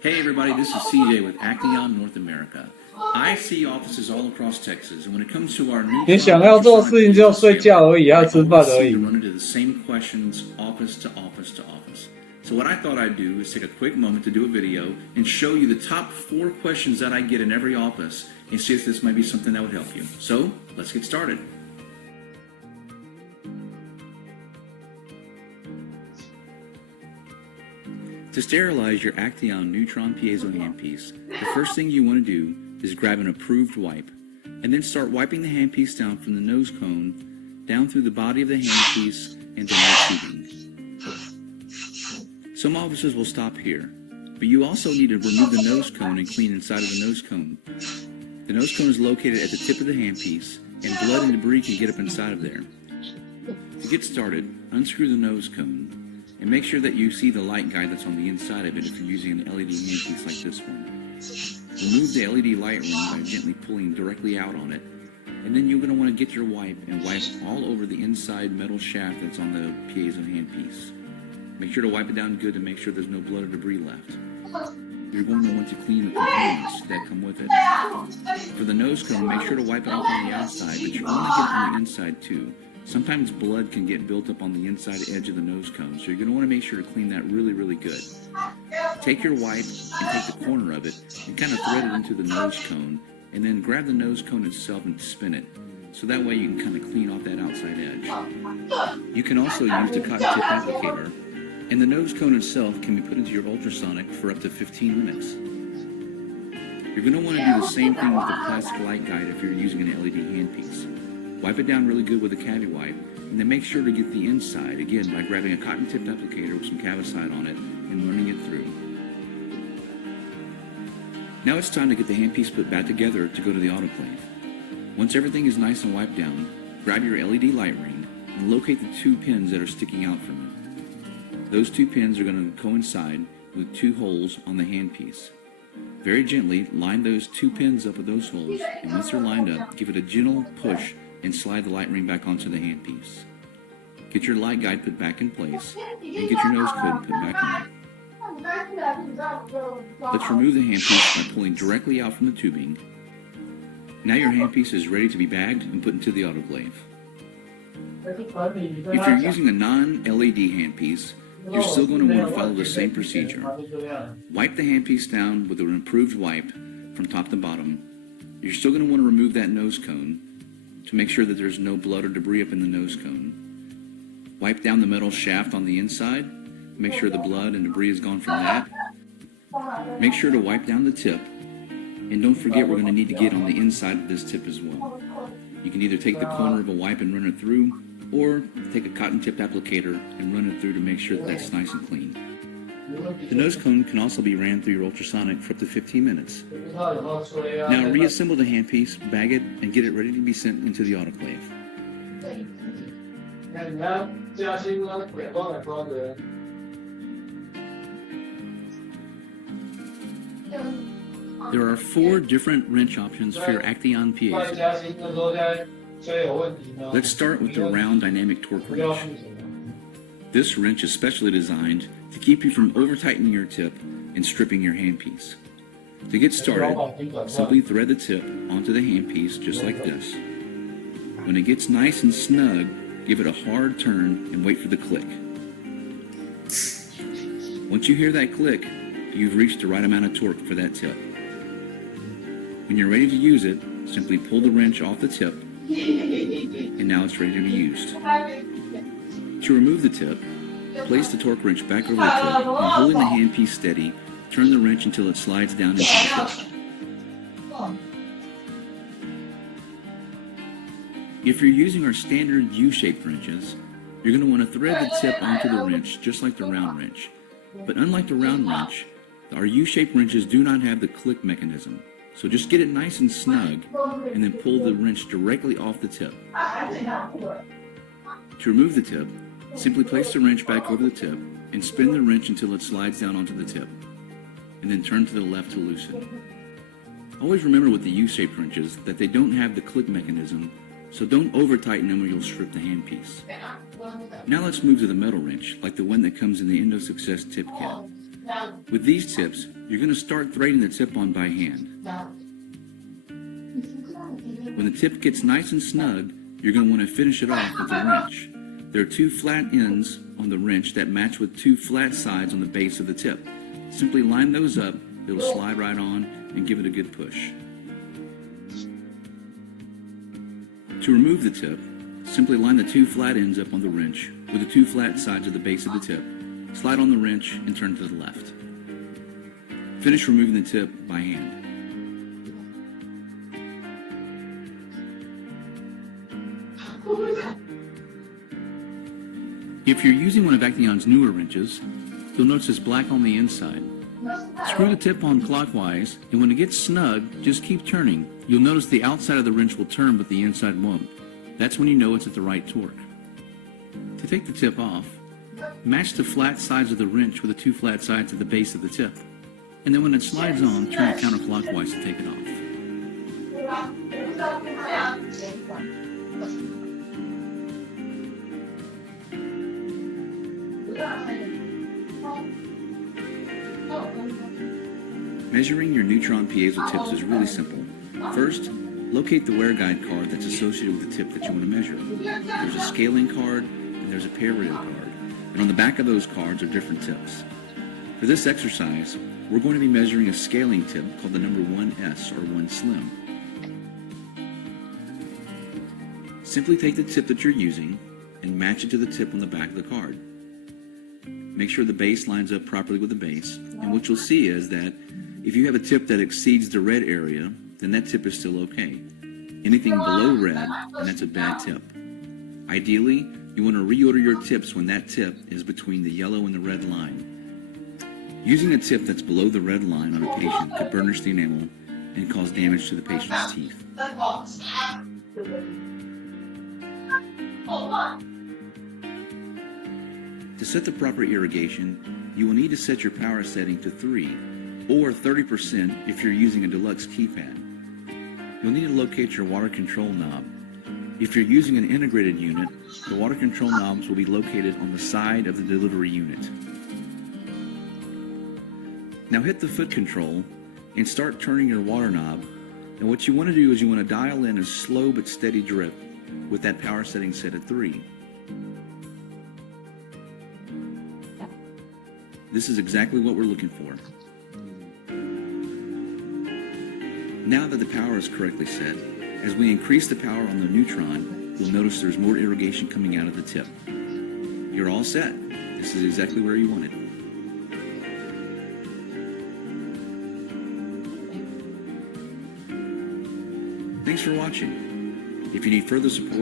Hey everybody, this is CJ with Acten North America. I see offices all across Texas, and when it comes to our new 你想要做事情就睡觉而已，要吃饭而已。 run into the same questions office to office to office. So what I thought I'd do is take a quick moment to do a video and show you the top 4 questions that I get in every office and see if this might be something that would help you. So let's get started. To sterilize your Acten Neutron piezo handpiece, the first thing you want to do is grab an approved wipe, and then start wiping the handpiece down from the nose cone, down through the body of the handpiece, and down the tubing. Some offices will stop here, but you also need to remove the nose cone and clean inside of the nose cone. The nose cone is located at the tip of the handpiece, and blood and debris can get up inside of there. To get started, unscrew the nose cone, and make sure that you see the light guide that's on the inside of it if you're using an LED handpiece like this one. Remove the LED light ring by gently pulling directly out on it, and then you're going to want to get your wipe and wipe all over the inside metal shaft that's on the piezo handpiece. Make sure to wipe it down good to make sure there's no blood or debris left. You're going to want to clean the components that come with it. For the nose cone, make sure to wipe it off on the outside, but you want to get it on the inside too. Sometimes blood can get built up on the inside edge of the nose cone, so you're going to want to make sure to clean that really, really good. Take your wipe and take the corner of it and kind of thread it into the nose cone, and then grab the nose cone itself and spin it. So that way you can kind of clean off that outside edge. You can also use the cotton tip applicator, and the nose cone itself can be put into your ultrasonic for up to 15 minutes. You're going to want to do the same thing with the plastic light guide if you're using an LED handpiece. Wipe it down really good with a cavi wipe, and then make sure to get the inside, again, by grabbing a cotton-tipped applicator with some cavicide on it and running it through. Now it's time to get the handpiece put back together to go to the autoclave. Once everything is nice and wiped down, grab your LED light ring and locate the 2 pins that are sticking out from it. Those 2 pins are going to coincide with 2 holes on the handpiece. Very gently line those 2 pins up with those holes, and once they're lined up, give it a gentle push and slide the light ring back onto the handpiece. Get your light guide put back in place, and get your nose cone put back on. Let's remove the handpiece by pulling directly out from the tubing. Now your handpiece is ready to be bagged and put into the autoclave. If you're using a non-LED handpiece, you're still going to want to follow the same procedure. Wipe the handpiece down with an approved wipe from top to bottom. You're still going to want to remove that nose cone to make sure that there's no blood or debris up in the nose cone. Wipe down the metal shaft on the inside. Make sure the blood and debris is gone from that. Make sure to wipe down the tip. And don't forget, we're going to need to get on the inside of this tip as well. You can either take the corner of a wipe and run it through, or take a cotton-tipped applicator and run it through to make sure that that's nice and clean. The nose cone can also be ran through your ultrasonic for up to 15 minutes. Now reassemble the handpiece, bag it, and get it ready to be sent into the autoclave. There are 4 different wrench options for your Acten piezo. Let's start with the round dynamic torque wrench. This wrench is specially designed to keep you from over-tightening your tip and stripping your handpiece. To get started, simply thread the tip onto the handpiece just like this. When it gets nice and snug, give it a hard turn and wait for the click. Once you hear that click, you've reached the right amount of torque for that tip. When you're ready to use it, simply pull the wrench off the tip, and now it's ready to be used. To remove the tip, place the torque wrench back over the tip, and holding the handpiece steady, turn the wrench until it slides down into the tip. If you're using our standard U-shaped wrenches, you're going to want to thread the tip onto the wrench just like the round wrench. But unlike the round wrench, our U-shaped wrenches do not have the click mechanism. So just get it nice and snug, and then pull the wrench directly off the tip. To remove the tip, simply place the wrench back over the tip, and spin the wrench until it slides down onto the tip, and then turn to the left to loosen. Always remember with the U-shaped wrenches that they don't have the click mechanism, so don't over-tighten them or you'll strip the handpiece. Now let's move to the metal wrench, like the one that comes in the Endo Success tip kit. With these tips, you're going to start threading the tip on by hand. When the tip gets nice and snug, you're going to want to finish it off with a wrench. There are two flat ends on the wrench that match with two flat sides on the base of the tip. Simply line those up, it'll slide right on, and give it a good push. To remove the tip, simply line the two flat ends up on the wrench with the two flat sides of the base of the tip, slide on the wrench, and turn to the left. Finish removing the tip by hand. If you're using one of Acten's newer wrenches, you'll notice it's black on the inside. Screw the tip on clockwise, and when it gets snug, just keep turning. You'll notice the outside of the wrench will turn, but the inside won't. That's when you know it's at the right torque. To take the tip off, match the flat sides of the wrench with the two flat sides at the base of the tip. And then when it slides on, turn it counterclockwise to take it off. Measuring your neutron piezo tips is really simple. First, locate the wear guide card that's associated with the tip that you want to measure. There's a scaling card and there's a pair rail card. And on the back of those cards are different tips. For this exercise, we're going to be measuring a scaling tip called the number 1S or 1 slim. Simply take the tip that you're using and match it to the tip on the back of the card. Make sure the base lines up properly with the base, and what you'll see is that if you have a tip that exceeds the red area, then that tip is still okay. Anything below red, then that's a bad tip. Ideally, you want to reorder your tips when that tip is between the yellow and the red line. Using a tip that's below the red line on a patient could burnish the enamel and cause damage to the patient's teeth. To set the proper irrigation, you will need to set your power setting to 3 or 30% if you're using a deluxe keypad. You'll need to locate your water control knob. If you're using an integrated unit, the water control knobs will be located on the side of the delivery unit. Now hit the foot control and start turning your water knob. And what you want to do is you want to dial in a slow but steady drip with that power setting set at 3. This is exactly what we're looking for. Now that the power is correctly set, as we increase the power on the neutron, you'll notice there's more irrigation coming out of the tip. You're all set. This is exactly where you want it. Thanks for watching. If you need further support,